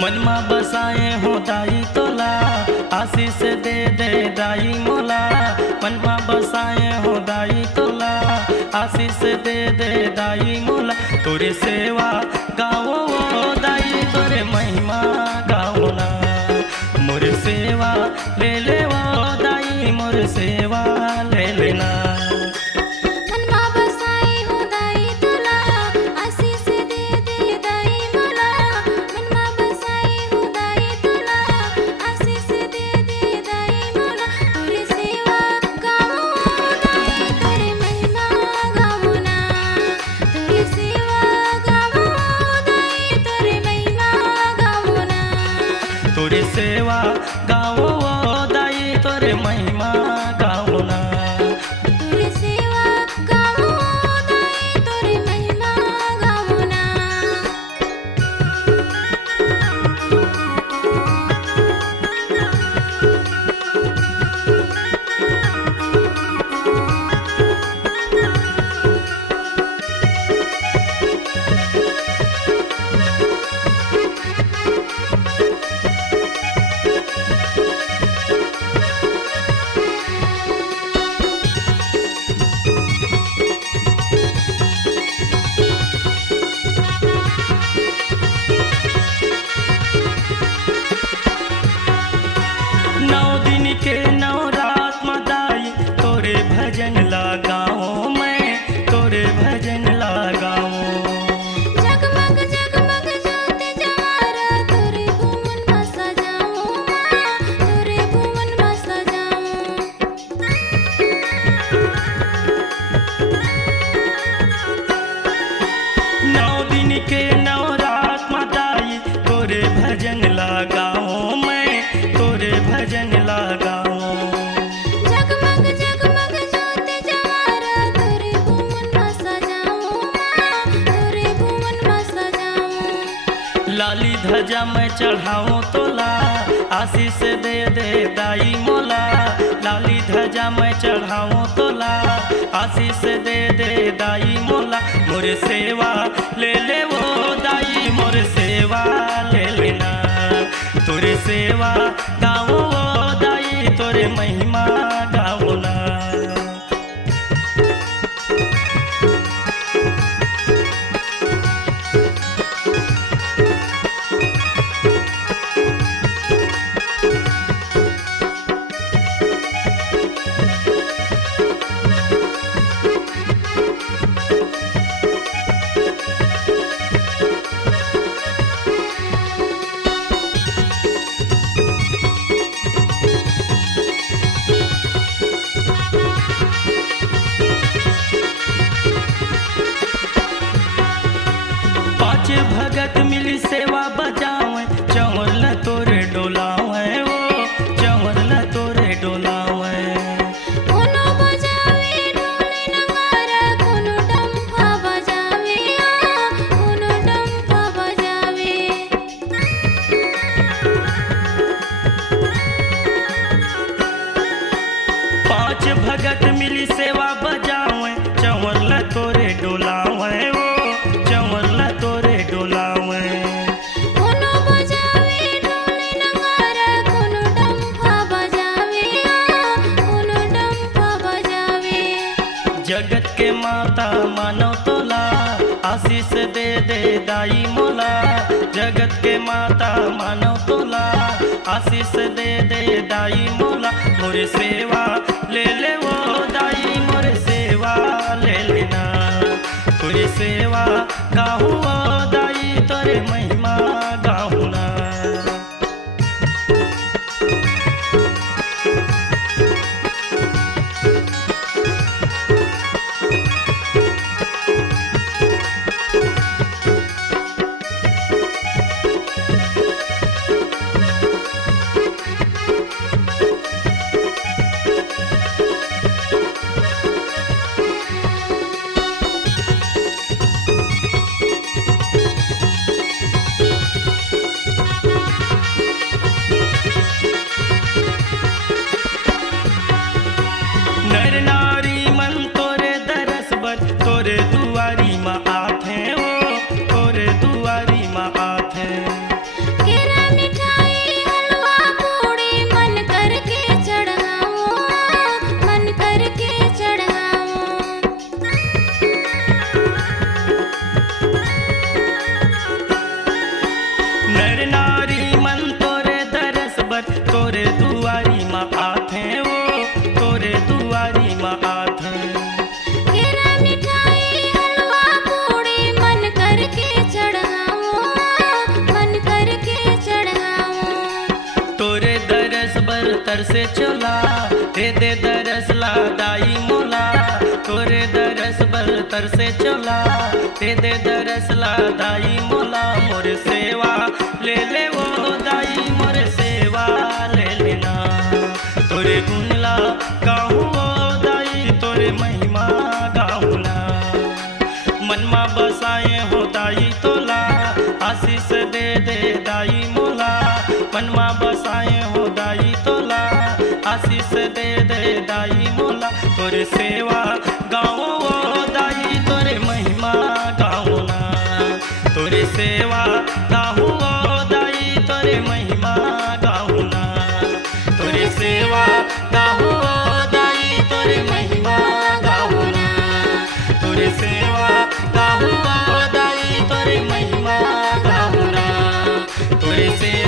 मनमा बसाए हो दाई तोला, आशीष दे दे दाई मोला। मनमा बसाए हो दाई तोला, आशीष दे दे दाई मोला। तोरे सेवा गाओ दाई, तोरे महिमा गाओ ना। मोर सेवा ले ले वो दाई, मोर सेवा ले लेना। तोरे सेवा गाओ दाई, तोरे महिमा गाओ ना। तोरे सेवा गाओ दाई, तोरे महिमा गाओ ना। के नवरात मदाई तोरे भजन लगाओ, मैं तोरे भजन लगाओ। जगमग जगमग ज्योत जवारा, तोरे भुवन में सजाऊं माँ, तोरे भुवन में सजाऊं। नौ दिन के नवरात मदाई तोरे भजन लगाओ, मैं तोरे भजन लगाओ। जगमग जगमग ज्योत जवारा, तोरे भुवन में सजाऊं माँ, तोरे भुवन में सजाऊं। लाली ध्वजा मैं चढ़ाऊं तोला, आशीष दे दे दाई मोला। लाली ध्वजा मैं चढ़ाऊं तोला, आशीष दे दे दाई मोला। मोर सेवा ले ले वो दाई, मोर सेवा ले लेना। तोरे सेवा गाओ दाई, तोरे महिमा गाओ ना। भगत मिली सेवा बजावे, चंवर तोरे डोलावे वो, चंवर तोरे डोलावे। कोनो बजावे ढोल नगारा, कोनो डंफा बजावे कोनो डंफा बजावे। पांच भगत मिली सेवा बजावे, चंवर तोरे डोलावे वो, चंवर तोरे डोलावे। कोनो बजावे ढोल नगारा, कोनो डंफा बजावे कोनो डंफा बजावे। जगत के माता मानव तोला, आशीष दे दे दाई मोला। जगत के माता मानव तोला, आशीष दे दे दाई मोला। मोरे सेवा ले ले वो दाई, मोरे सेवा ले लेना। तोरे सेवा गाहू दाई, तोरे महिमा गाहू ना। तरसे चोला दे दे दरसला दाई मोला तोरे दरस बल तरसे चोला दे दे दरसला दाई मोला मोर सेवा ले ले वो दाई मोर सेवा ले लेना तोरे गुणला गाहू वो दाई तोरे महिमा गाऊना मनमा बसाए हो दाई तोला आशीष दे दे दाई मोला मनमा बसाए हो दाई तोला आशीष दे दे दाई मोला तोरे सेवा गाओ वो दाई तोरे महिमा गाऊना तोरे सेवा गाहू वो दाई तोरे महिमा गाऊना तोरे सेवा गाहू वो दाई तोरे महिमा गाऊना तोरे सेवा गाहू वो दाई तोरे महिमा गाऊना तोरे सेवा